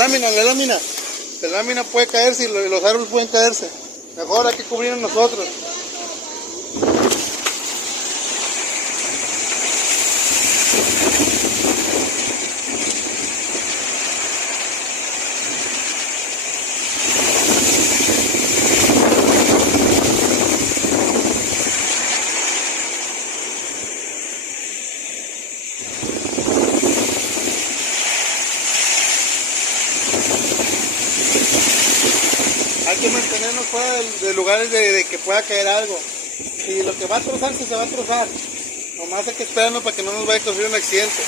La lámina puede caerse y los árboles pueden caerse. Mejor hay que cubrirnos nosotros. Hay que mantenernos fuera de lugares de que pueda caer algo. Si lo que va a trozarse se va a trozar. Nomás hay que esperarnos para que no nos vaya a ocurrir un accidente.